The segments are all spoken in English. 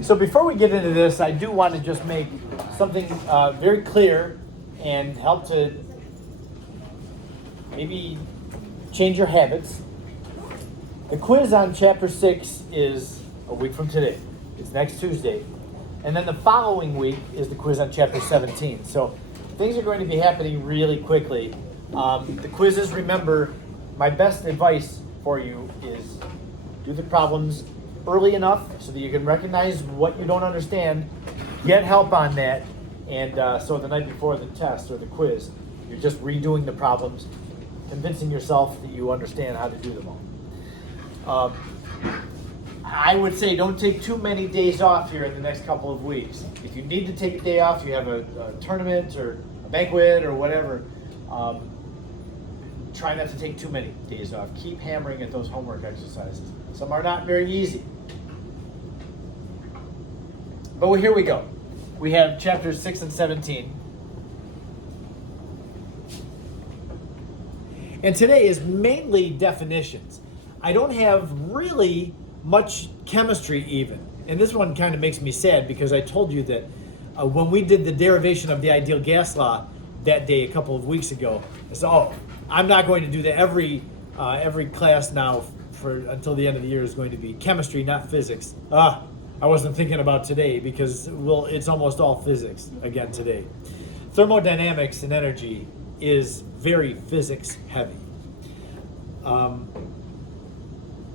So before we get into this, I do want to just make something very clear and help to maybe change your habits. The quiz on Chapter 6 is a week from today. It's next Tuesday. And then the following week is the quiz on Chapter 17. So things are going to be happening really quickly. The quizzes, remember, my best advice for you is do the problems early enough so that you can recognize what you don't understand, get help on that, and so the night before the test or the quiz, you're just redoing the problems, convincing yourself that you understand how to do them all. I would say don't take too many days off here in the next couple of weeks. If you need to take a day off, you have a tournament or a banquet or whatever, try not to take too many days off. Keep hammering at those homework exercises. Some are not very easy. But here we go. We have chapters 6 and 17. And today is mainly definitions. I don't have really much chemistry even. And this one kind of makes me sad because I told you that when we did the derivation of the ideal gas law that day a couple of weeks ago, I said, I'm not going to do that. Every class now until the end of the year is going to be chemistry, not physics. I wasn't thinking about today because, it's almost all physics again today. Thermodynamics and energy is very physics heavy.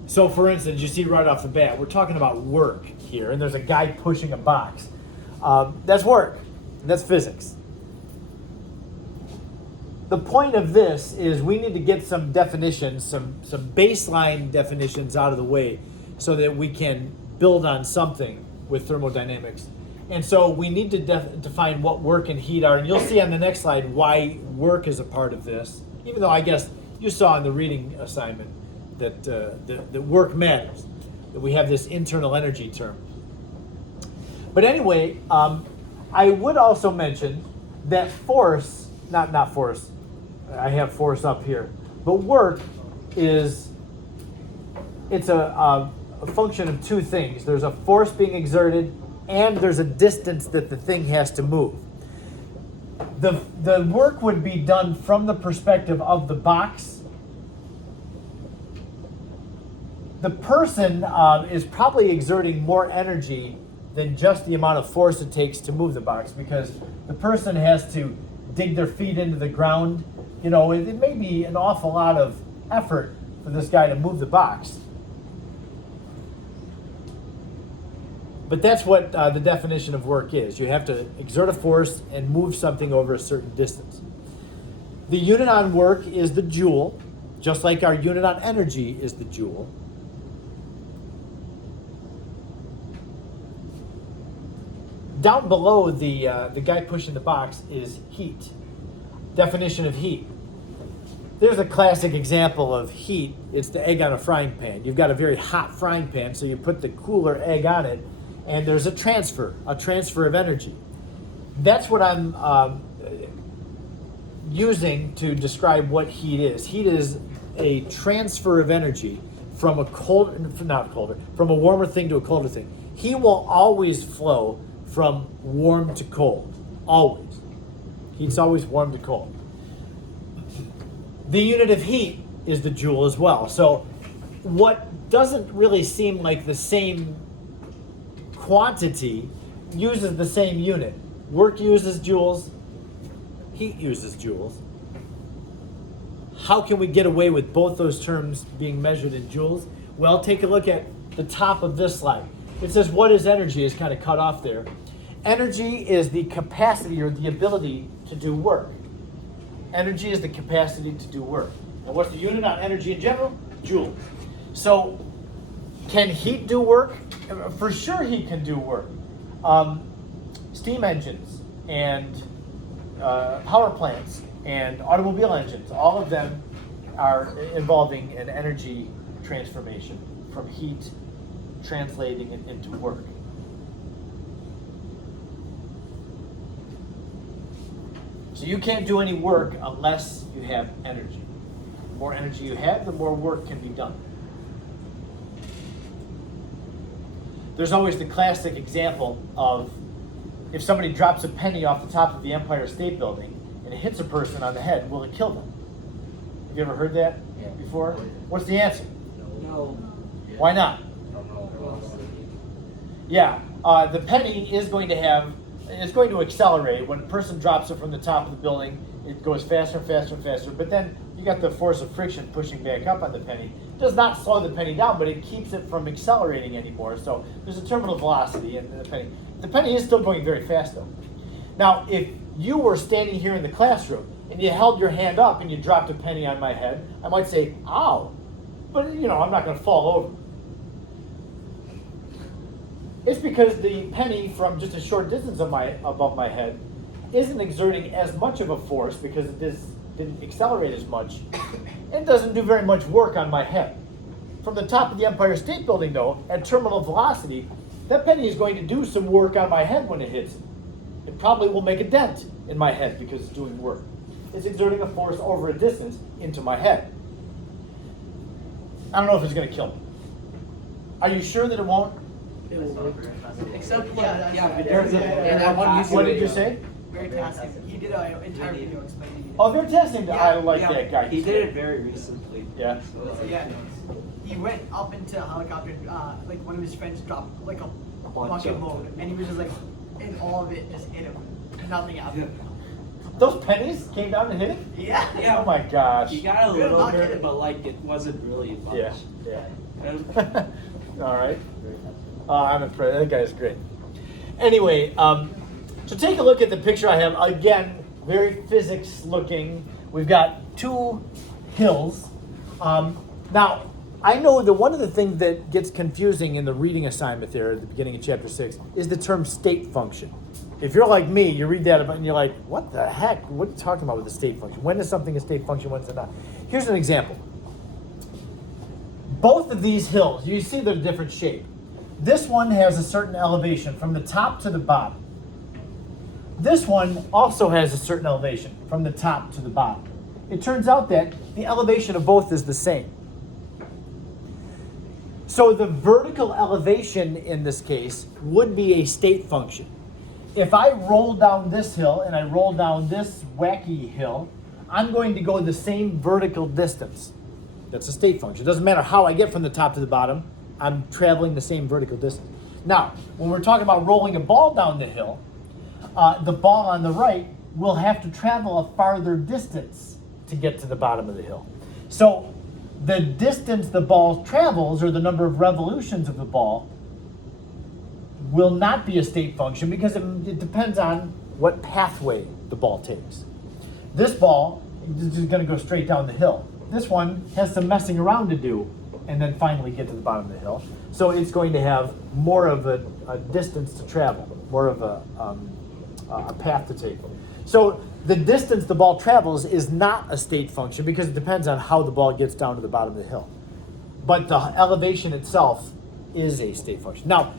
So for instance, you see right off the bat, we're talking about work here, and there's a guy pushing a box. That's work. That's physics. The point of this is we need to get some definitions, some baseline definitions out of the way so that we can build on something with thermodynamics. And so we need to define what work and heat are. And you'll see on the next slide why work is a part of this, even though I guess you saw in the reading assignment that work matters, that we have this internal energy term. But anyway, I would also mention that force, not force, I have force up here, but work it's a function of two things. There's a force being exerted and there's a distance that the thing has to move. The work would be done from the perspective of the box. The person is probably exerting more energy than just the amount of force it takes to move the box, because the person has to dig their feet into the ground. It may be an awful lot of effort for this guy to move the box. But that's what the definition of work is. You have to exert a force and move something over a certain distance. The unit on work is the joule, just like our unit on energy is the joule. Down below the guy pushing the box is heat. Definition of heat. There's a classic example of heat. It's the egg on a frying pan. You've got a very hot frying pan, so you put the cooler egg on it, and there's a transfer of energy. That's what I'm using to describe what heat is. Heat is a transfer of energy from from a warmer thing to a colder thing. Heat will always flow from warm to cold, always. Heat's always warm to cold. The unit of heat is the joule as well. So what doesn't really seem like the same quantity uses the same unit. Work uses joules, heat uses joules. How can we get away with both those terms being measured in joules? Well, take a look at the top of this slide. It says, what is energy? Is kind of cut off there. Energy is the capacity or the ability to do work. Energy is the capacity to do work. And what's the unit on energy in general? Joule. So can heat do work? For sure heat can do work. Steam engines and power plants and automobile engines, all of them are involving an energy transformation from heat translating it into work. So you can't do any work unless you have energy. The more energy you have, the more work can be done. there's always the classic example of if somebody drops a penny off the top of the Empire State Building and it hits a person on the head, will it kill them? Have you ever heard that before? What's the answer? No. Why not? Yeah, the penny is going to accelerate. When a person drops it from the top of the building, it goes faster and faster and faster, but then you got the force of friction pushing back up on the penny. It does not slow the penny down, but it keeps it from accelerating anymore. So there's a terminal velocity in the penny. The penny is still going very fast though. Now, if you were standing here in the classroom and you held your hand up and you dropped a penny on my head, I might say, ow, but I'm not going to fall over. It's because the penny from just a short distance above my head isn't exerting as much of a force because it didn't accelerate as much. It doesn't do very much work on my head. From the top of the Empire State Building, though, at terminal velocity, that penny is going to do some work on my head when it hits it. It probably will make a dent in my head because it's doing work. It's exerting a force over a distance into my head. I don't know if it's going to kill me. Are you sure that it won't? Except What did you say? Very passive. He did an entire video explaining it. Oh, they're testing. I like Yeah. that guy. He did it very recently. Yeah. So, yeah, he went up into a helicopter. Like one of his friends dropped like a bucket load, and he was just like, and all of it just hit him. Nothing happened. Those pennies came down and hit it? Yeah. Yeah. Oh my gosh. He got a Good little luck, bit, kid. but like it wasn't really much. Yeah. Um, All right. I'm impressed. That guy's great. Anyway, so take a look at the picture I have. Again, very physics looking. We've got two hills. Now, I know that one of the things that gets confusing in the reading assignment there at the beginning of chapter 6 is the term state function. If you're like me, you read that and you're like, what the heck? What are you talking about with a state function? When is something a state function, when is it not? Here's an example. Both of these hills, you see they're a different shape. This one has a certain elevation from the top to the bottom. This one also has a certain elevation from the top to the bottom. It turns out that the elevation of both is the same. So the vertical elevation in this case would be a state function. If I roll down this hill and I roll down this wacky hill, I'm going to go the same vertical distance. That's a state function. It doesn't matter how I get from the top to the bottom, I'm traveling the same vertical distance. Now, when we're talking about rolling a ball down the hill, the ball on the right will have to travel a farther distance to get to the bottom of the hill. So the distance the ball travels, or the number of revolutions of the ball, will not be a state function because it depends on what pathway the ball takes. This ball is just going to go straight down the hill. This one has some messing around to do and then finally get to the bottom of the hill. So it's going to have more of a distance to travel, more of a path to take. So the distance the ball travels is not a state function because it depends on how the ball gets down to the bottom of the hill. But the elevation itself is a state function. Now,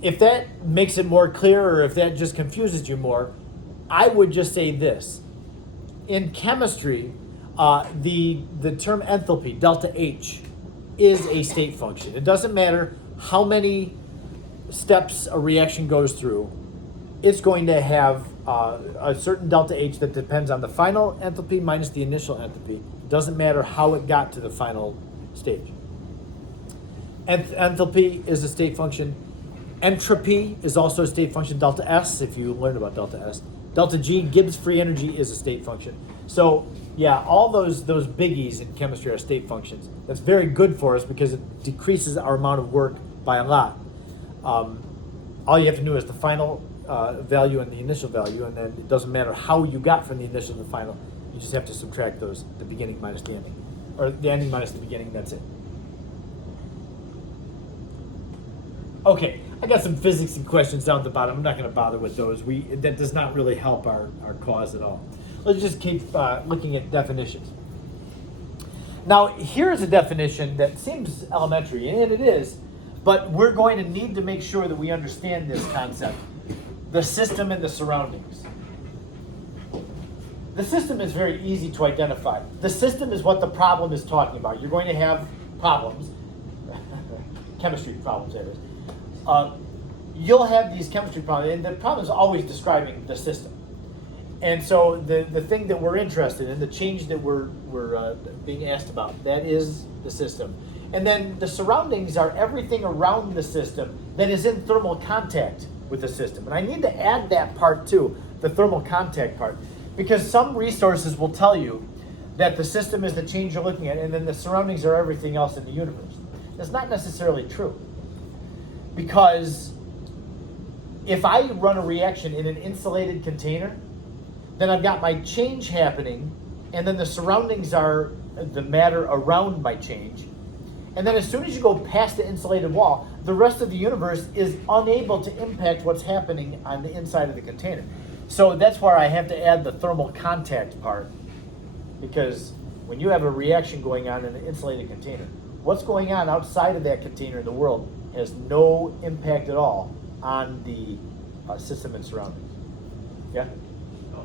if that makes it more clear or if that just confuses you more, I would just say this. In chemistry, the term enthalpy, delta H, is a state function. It doesn't matter how many steps a reaction goes through, it's going to have a certain delta H that depends on the final enthalpy minus the initial enthalpy. It doesn't matter how it got to the final stage. Enthalpy is a state function. Entropy is also a state function. Delta S, if you learned about delta S. Delta G, Gibbs free energy, is a state function. So yeah, all those biggies in chemistry are state functions. That's very good for us because it decreases our amount of work by a lot. All you have to do is the final value and the initial value, and then it doesn't matter how you got from the initial to the final. You just have to subtract those, the beginning minus the ending. Or the ending minus the beginning, that's it. Okay, I got some physics and questions down at the bottom. I'm not going to bother with those. That does not really help our cause at all. Let's just keep looking at definitions. Now, here's a definition that seems elementary, and it is, but we're going to need to make sure that we understand this concept. The system and the surroundings. The system is very easy to identify. The system is what the problem is talking about. You're going to have problems, chemistry problems that is. you'll have these chemistry problems, and the problem is always describing the system. And so the thing that we're interested in, the change that we're being asked about, that is the system. And then the surroundings are everything around the system that is in thermal contact with the system. And I need to add that part too, the thermal contact part, because some resources will tell you that the system is the change you're looking at, and then the surroundings are everything else in the universe. That's not necessarily true. Because if I run a reaction in an insulated container, then I've got my change happening, and then the surroundings are the matter around my change. And then as soon as you go past the insulated wall, the rest of the universe is unable to impact what's happening on the inside of the container. So that's where I have to add the thermal contact part, because when you have a reaction going on in an insulated container, what's going on outside of that container in the world has no impact at all on the system and surroundings. Yeah?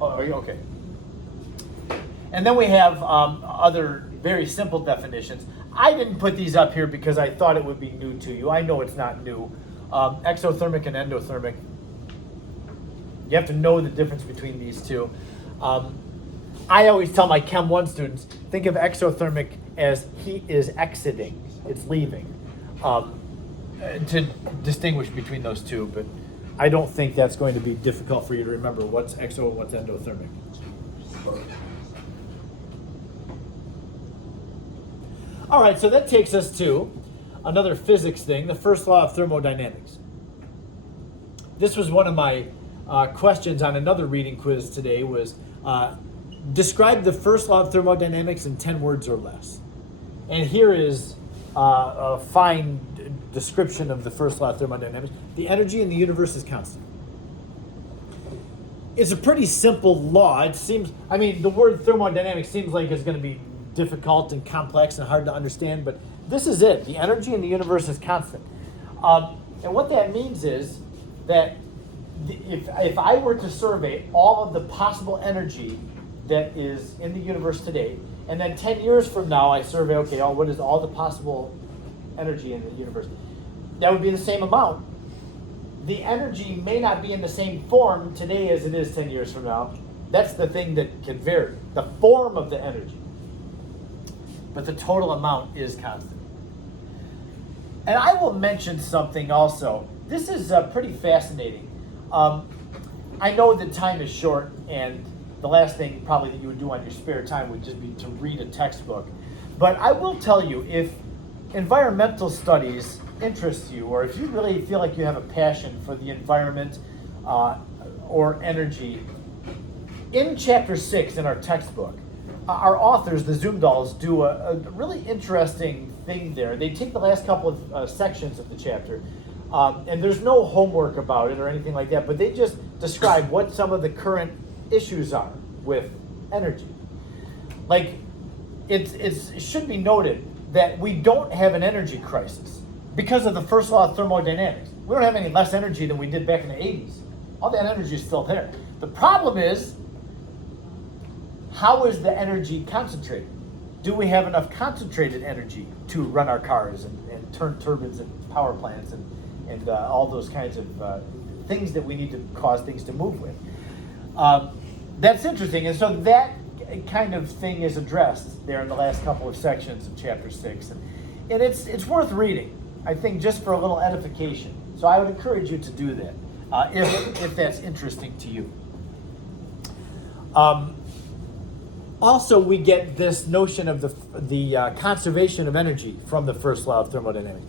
Oh, are you okay? And then we have other very simple definitions. I didn't put these up here because I thought it would be new to you. I know it's not new. Exothermic and endothermic. You have to know the difference between these two. I always tell my Chem 1 students, think of exothermic as heat is exiting, it's leaving, to distinguish between those two. But I don't think that's going to be difficult for you to remember what's exo and what's endothermic. All right, so that takes us to another physics thing, the first law of thermodynamics. This was one of my questions on another reading quiz today, was describe the first law of thermodynamics in 10 words or less. And here is a fine description of the first law of thermodynamics. The energy in the universe is constant. It's a pretty simple law. It seems, I mean, the word thermodynamics seems like it's going to be difficult and complex and hard to understand, but this is it. The energy in the universe is constant. And what that means is that if I were to survey all of the possible energy that is in the universe today, and then 10 years from now I survey, okay, what is all the possible energy in the universe? That would be the same amount. The energy may not be in the same form today as it is 10 years from now. That's the thing that can vary, the form of the energy. But the total amount is constant. And I will mention something also. This is pretty fascinating. I know that time is short, and the last thing probably that you would do on your spare time would just be to read a textbook. But I will tell you, if environmental studies interest you, or if you really feel like you have a passion for the environment or energy, in chapter 6 in our textbook, our authors, the Zoom dolls, do a really interesting thing there. They take the last couple of sections of the chapter, and there's no homework about it or anything like that, but they just describe what some of the current issues are with energy. Like, it should be noted that we don't have an energy crisis because of the first law of thermodynamics. We don't have any less energy than we did back in the 80s. All that energy is still there. The problem is, how is the energy concentrated? Do we have enough concentrated energy to run our cars and turn turbines and power plants and all those kinds of things that we need to cause things to move with? That's interesting. And so that kind of thing is addressed there in the last couple of sections of chapter 6. And it's worth reading, I think, just for a little edification. So I would encourage you to do that if that's interesting to you. Also, we get this notion of the conservation of energy from the first law of thermodynamics.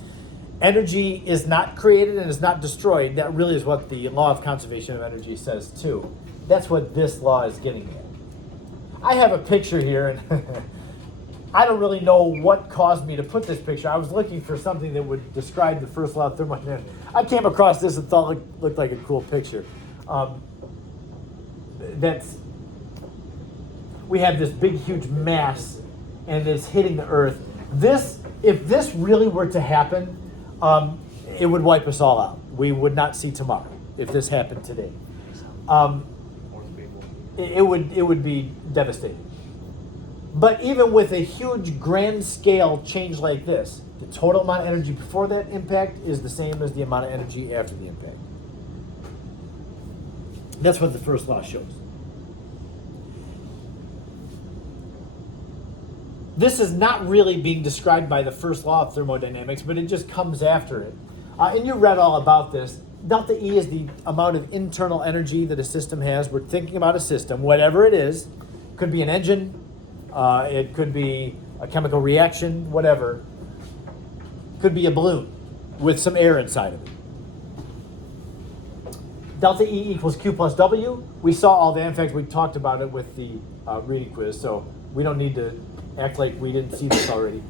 Energy is not created and is not destroyed. That really is what the law of conservation of energy says too. That's what this law is getting at. I have a picture here, and I don't really know what caused me to put this picture. I was looking for something that would describe the first law of thermodynamics. I came across this and thought it looked like a cool picture. We have this big, huge mass, and it's hitting the Earth. If this really were to happen, it would wipe us all out. We would not see tomorrow if this happened today. It would be devastating. But even with a huge grand scale change like this, the total amount of energy before that impact is the same as the amount of energy after the impact. That's what the first law shows. This is not really being described by the first law of thermodynamics, but it just comes after it. And you read all about this. Delta E is the amount of internal energy that a system has. We're thinking about a system, whatever it is. Could be an engine, it could be a chemical reaction, whatever. Could be a balloon with some air inside of it. Delta E equals Q plus W. We saw all that. In fact, we talked about it with the reading quiz, so we don't need to act like we didn't see this already.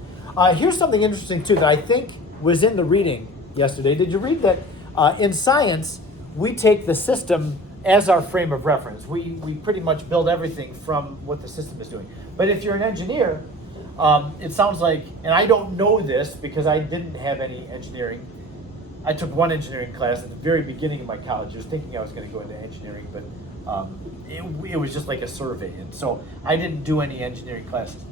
Here's something interesting, too, that I think was in the reading yesterday. Did you read that in science, we take the system as our frame of reference? We pretty much build everything from what the system is doing. But if you're an engineer, it sounds like, and I don't know this because I didn't have any engineering. I took one engineering class at the very beginning of my college. I was thinking I was going to go into engineering, but it was just like a survey. And so I didn't do any engineering classes.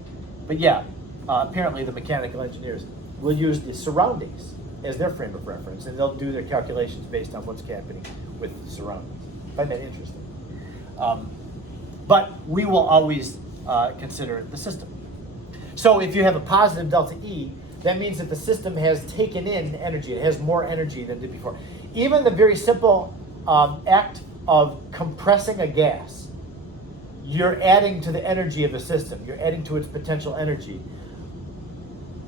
But yeah, apparently the mechanical engineers will use the surroundings as their frame of reference, and they'll do their calculations based on what's happening with the surroundings. I find that interesting. But we will always consider the system. So if you have a positive delta E, that means that the system has taken in energy. It has more energy than it did before. Even the very simple act of compressing a gas, you're adding to the energy of the system. You're adding to its potential energy.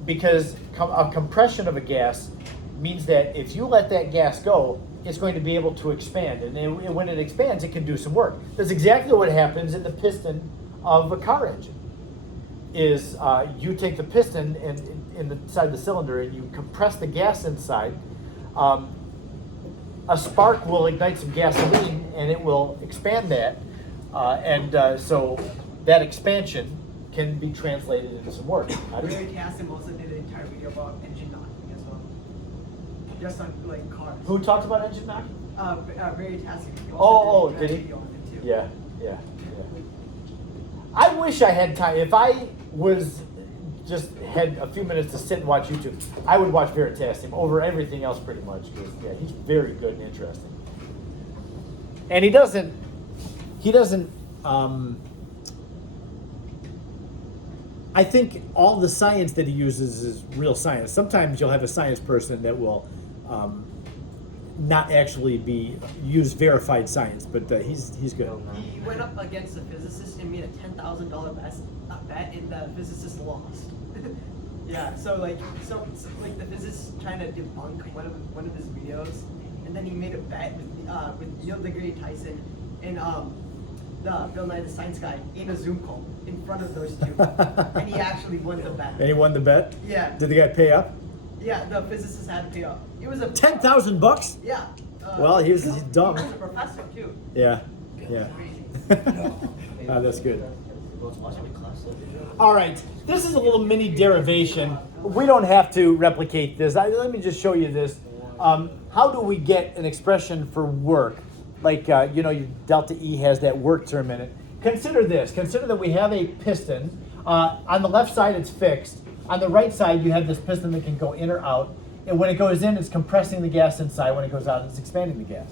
Because a compression of a gas means that if you let that gas go, it's going to be able to expand. And when it expands, it can do some work. That's exactly what happens in the piston of a car engine. Is you take the piston and inside the cylinder and you compress the gas inside. A spark will ignite some gasoline and it will expand that. So that expansion can be translated into some work. Barry Tassin also did an entire video about engine knocking as well. Just on like cars. Who talked about engine knocking? Barry Tassin. Oh, did he? Yeah. I wish I had time. If I had a few minutes to sit and watch YouTube, I would watch Veritasium over everything else pretty much. Because yeah, he's very good and interesting. And he doesn't. I think all the science that he uses is real science. Sometimes you'll have a science person that will not actually use verified science, but he's good. He went up against a physicist and made a $10,000 bet, and the physicist lost. Yeah, so the physicist trying to debunk one of his videos, and then he made a bet with Neil deGrasse Tyson and Bill Nye the Science Guy in a Zoom call in front of those two, and he actually won the bet. And he won the bet? Yeah. Did the guy pay up? Yeah, the physicist had to pay up. It was a $10,000? Yeah. Well, he's dumb. He was a professor too. Yeah. Crazy. Oh, that's good. All right, this is a little mini derivation. We don't have to replicate this. Let me just show you this. How do we get an expression for work? Like, your delta E has that work term in it. Consider this. Consider that we have a piston. On the left side, it's fixed. On the right side, you have this piston that can go in or out. And when it goes in, it's compressing the gas inside. When it goes out, it's expanding the gas.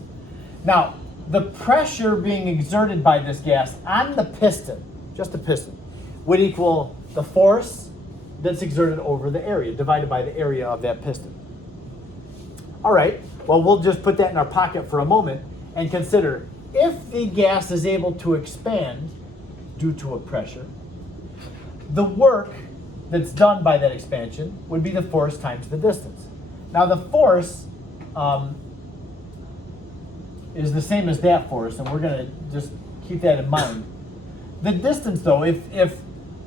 Now, the pressure being exerted by this gas on the piston, just the piston, would equal the force that's exerted over the area, divided by the area of that piston. All right, well, we'll just put that in our pocket for a moment and consider if the gas is able to expand due to a pressure, the work that's done by that expansion would be the force times the distance. Now the force is the same as that force, and we're going to just keep that in mind. The distance, though, if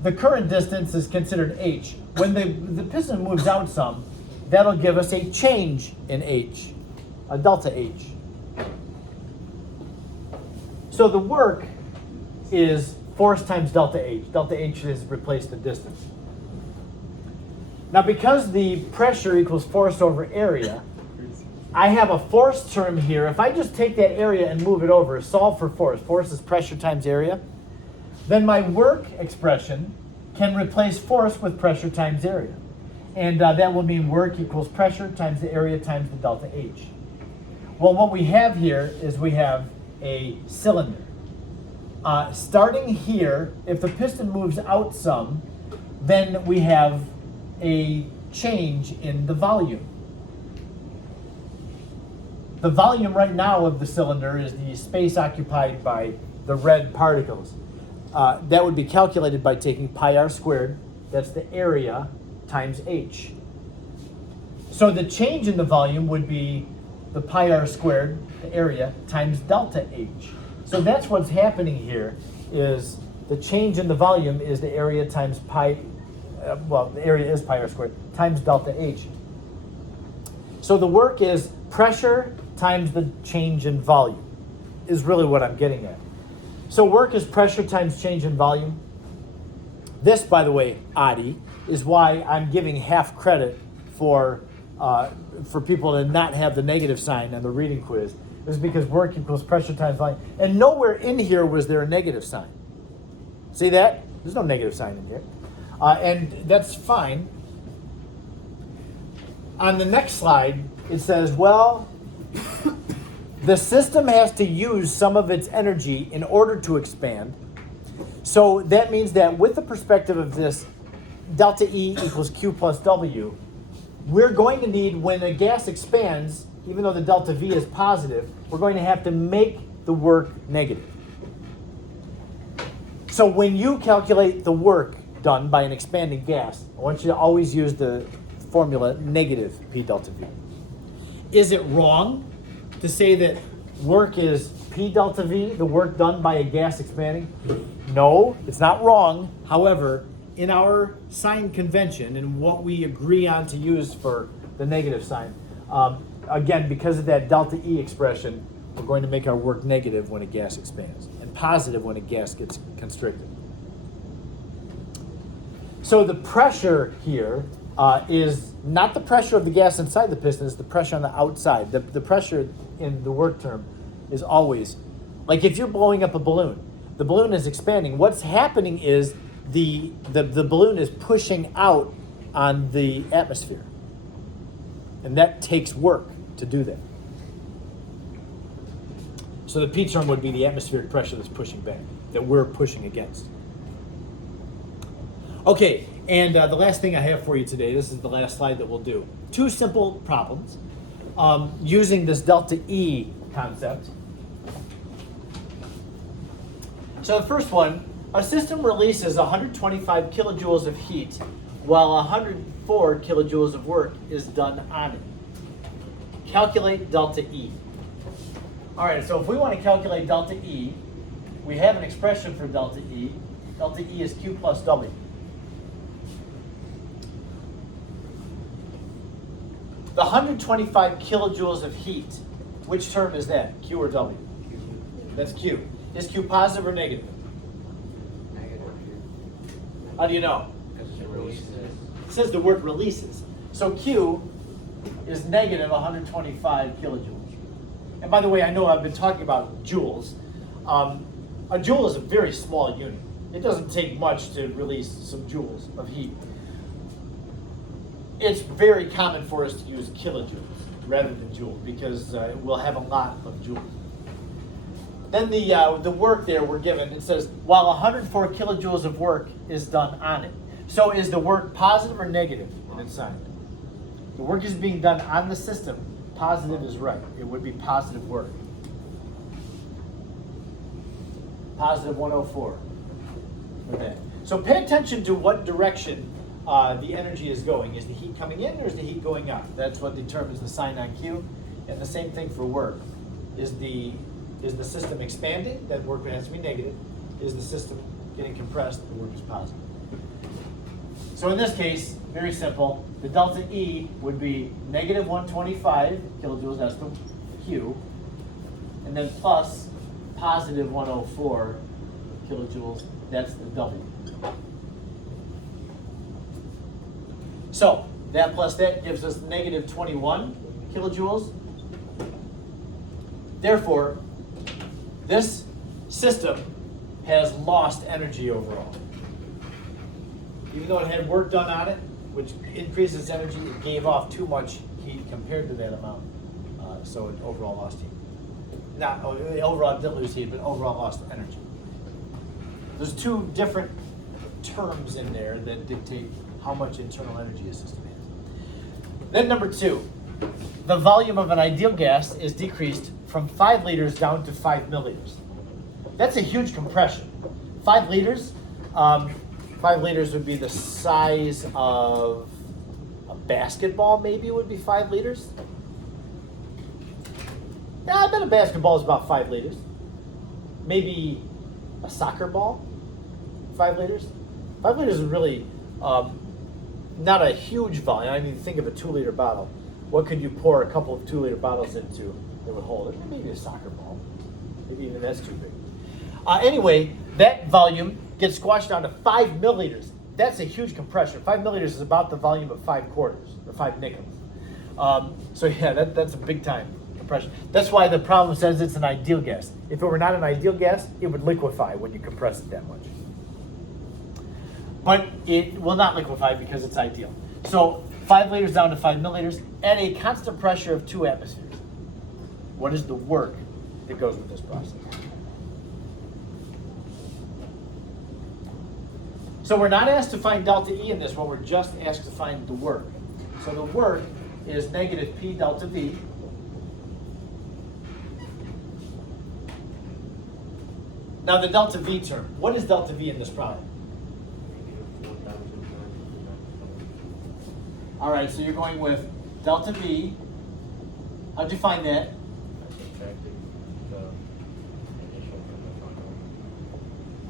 the current distance is considered h, when the piston moves out some, that'll give us a change in h, a delta h. So the work is force times delta h. Delta h has replaced the distance. Now, because the pressure equals force over area, I have a force term here. If I just take that area and move it over, solve for force. Force is pressure times area. Then my work expression can replace force with pressure times area. And that will mean work equals pressure times the area times the delta H. Well, what we have here is we have a cylinder. Starting here, if the piston moves out some, then we have a change in the volume. The volume right now of the cylinder is the space occupied by the red particles. That would be calculated by taking pi r squared, that's the area, times h. So the change in the volume would be the pi r squared, the area, times delta h. So that's what's happening here, is the change in the volume is the area times pi, the area is pi r squared, times delta h. So the work is pressure times the change in volume, is really what I'm getting at. So work is pressure times change in volume. This, by the way, Adi, is why I'm giving half credit for people to not have the negative sign on the reading quiz. This is because work equals pressure times volume. And nowhere in here was there a negative sign. See that? There's no negative sign in here. And that's fine. On the next slide, it says, well, the system has to use some of its energy in order to expand. So that means that with the perspective of this delta E equals Q plus W, we're going to need, when a gas expands, even though the delta V is positive, we're going to have to make the work negative. So when you calculate the work done by an expanding gas, I want you to always use the formula negative P delta V. Is it wrong to say that work is P delta V, the work done by a gas expanding? No, it's not wrong. However, in our sign convention and what we agree on to use for the negative sign, again, because of that delta E expression, we're going to make our work negative when a gas expands and positive when a gas gets constricted. So the pressure here is not the pressure of the gas inside the piston, it's the pressure on the outside. The pressure in the work term is always, like if you're blowing up a balloon, the balloon is expanding. What's happening is the balloon is pushing out on the atmosphere. And that takes work to do that. So the P term would be the atmospheric pressure that's pushing back, that we're pushing against. Okay, and the last thing I have for you today, this is the last slide that we'll do. Two simple problems using this delta E concept. So the first one, a system releases 125 kilojoules of heat while 104 kilojoules of work is done on it. Calculate delta E. All right, so if we want to calculate delta E, we have an expression for delta E. Delta E is Q plus W. The 125 kilojoules of heat, which term is that? Q or W? Q. That's Q. Is Q positive or negative? Negative. How do you know? Because it releases. It says the word releases. So Q is negative 125 kilojoules. And by the way, I know I've been talking about joules. A joule is a very small unit. It doesn't take much to release some joules of heat. It's very common for us to use kilojoules rather than joules because we'll have a lot of joules. Then the work there we're given, it says, while 104 kilojoules of work is done on it. So is the work positive or negative when it's signed? The work is being done on the system. Positive is right. It would be positive work. Positive 104. Okay. So pay attention to what direction the energy is going. Is the heat coming in or is the heat going out? That's what determines the sign on Q. And the same thing for work. Is the system expanding? That work has to be negative. Is the system getting compressed? The work is positive. So in this case, very simple. The delta E would be negative 125 kilojoules, that's the Q, and then plus positive 104 kilojoules, that's the W. So that plus that gives us negative 21 kilojoules. Therefore, this system has lost energy overall. even though it had work done on it, which increased its energy, it gave off too much heat compared to that amount. So it overall lost heat. Not overall it didn't lose heat, but overall lost energy. There's two different terms in there that dictate how much internal energy a system has. Then number 2, the volume of an ideal gas is decreased from 5 liters down to 5 milliliters. That's a huge compression. 5 liters, 5 liters would be the size of a basketball, maybe would be 5 liters. Yeah, I bet a basketball is about 5 liters. Maybe a soccer ball, 5 liters. 5 liters is really not a huge volume. I mean, think of a 2-liter bottle. What could you pour a couple of 2-liter bottles into that would hold it? Maybe a soccer ball. Maybe even that's too big. Anyway, that volume gets squashed down to 5 milliliters. That's a huge compression. 5 milliliters is about the volume of 5 quarters or 5 nickels. So yeah, that's a big time compression. That's why the problem says it's an ideal gas. If it were not an ideal gas, it would liquefy when you compress it that much. But it will not liquefy because it's ideal. So 5 liters down to 5 milliliters at a constant pressure of 2 atmospheres. What is the work that goes with this process? So we're not asked to find delta E in this one, we're just asked to find the work. So the work is negative P delta V now the delta V term. What is delta V in this problem? All right, so you're going with delta V. How'd you find that?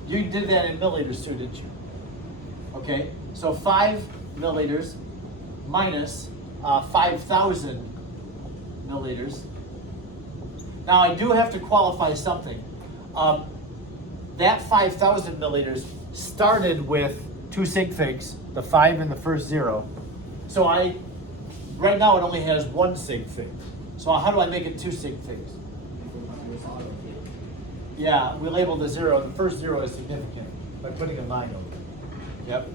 You did that in milliliters too, didn't you? Okay, so 5 milliliters minus 5,000 milliliters. Now I do have to qualify something. That 5,000 milliliters started with 2 sig figs, the 5 and the first 0. So right now it only has 1 sig fig. So how do I make it 2 sig figs? Yeah, we label the 0. The first 0 is significant by putting a line over it. Yep.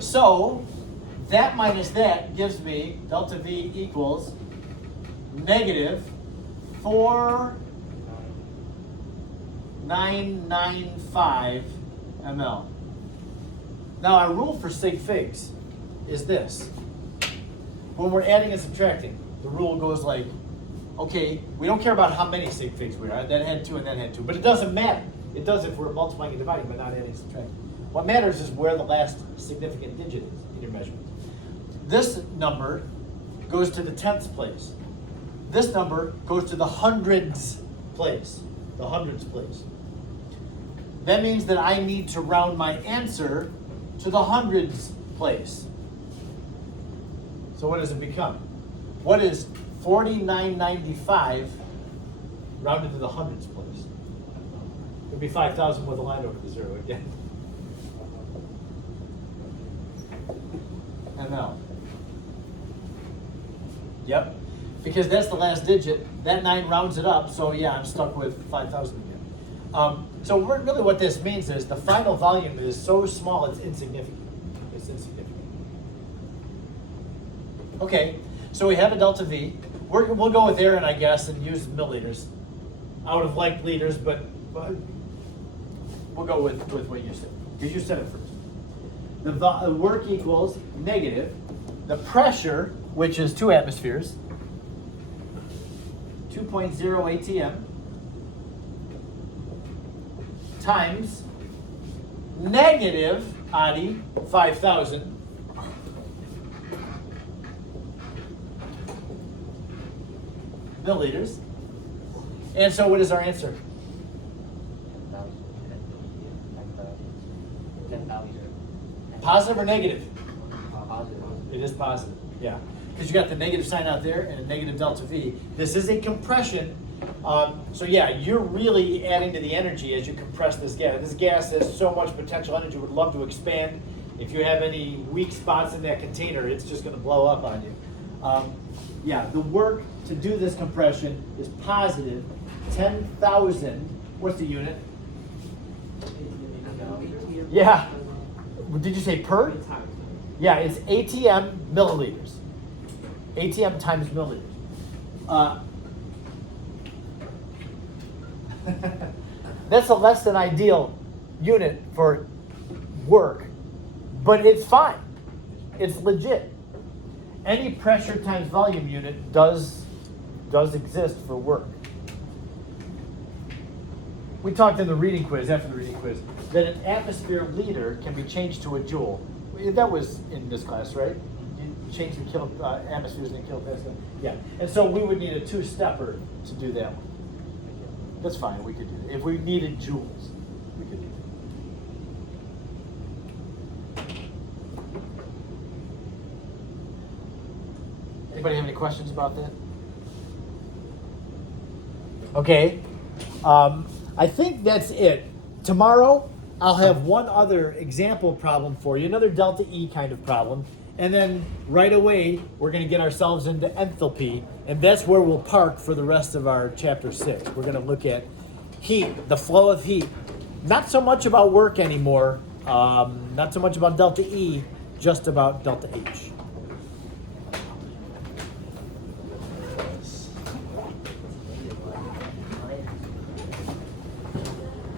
So that minus that gives me delta V equals negative 4,995 ml. Now our rule for sig figs is this. When we're adding and subtracting, the rule goes like, okay, we don't care about how many sig figs we are. That had 2 and that had 2. But it doesn't matter. It does if we're multiplying and dividing, but not adding and subtracting. What matters is where the last significant digit is in your measurement. This number goes to the 10th place. This number goes to the hundreds place. The hundreds place. That means that I need to round my answer to the hundreds place. So what does it become? What is 4,995 rounded to the hundreds place? It would be 5,000 with a line over the 0 again. ml. Yep, because that's the last digit. That 9 rounds it up, so yeah, I'm stuck with 5,000 again. So really what this means is the final volume is so small it's insignificant. It's insignificant. Okay, so we have a delta V. We'll go with Aaron, I guess, and use milliliters. I would have liked liters, but we'll go with what you said, because you said it first. The work equals negative the pressure, which is 2 atmospheres, 2.0 atm, times negative, Adi, 5,000, milliliters. And so what is our answer? 10,000. Positive or negative? Positive. It is positive, yeah. Because you got the negative sign out there and a negative delta V. This is a compression. So yeah, you're really adding to the energy as you compress this gas. This gas has so much potential energy, would love to expand. If you have any weak spots in that container, it's just going to blow up on you. Yeah, the work to do this compression is positive 10,000. What's the unit? Yeah, Did you say per? Times. Yeah, it's ATM milliliters. ATM times milliliters. That's a less than ideal unit for work, but it's fine. It's legit. Any pressure times volume unit does exist for work. We talked in the reading quiz, after the reading quiz, that an atmosphere liter can be changed to a joule. That was in this class, right? You change the atmospheres into kilopascal. Yeah. And so we would need a two-stepper to do that one. That's fine, we could do that. If we needed joules, we could do that. Anybody have any questions about that? Okay. I think that's it. Tomorrow, I'll have one other example problem for you, another delta E kind of problem. And then right away, we're going to get ourselves into enthalpy, and that's where we'll park for the rest of our chapter 6. We're going to look at heat, the flow of heat. Not so much about work anymore, not so much about delta E, just about delta H.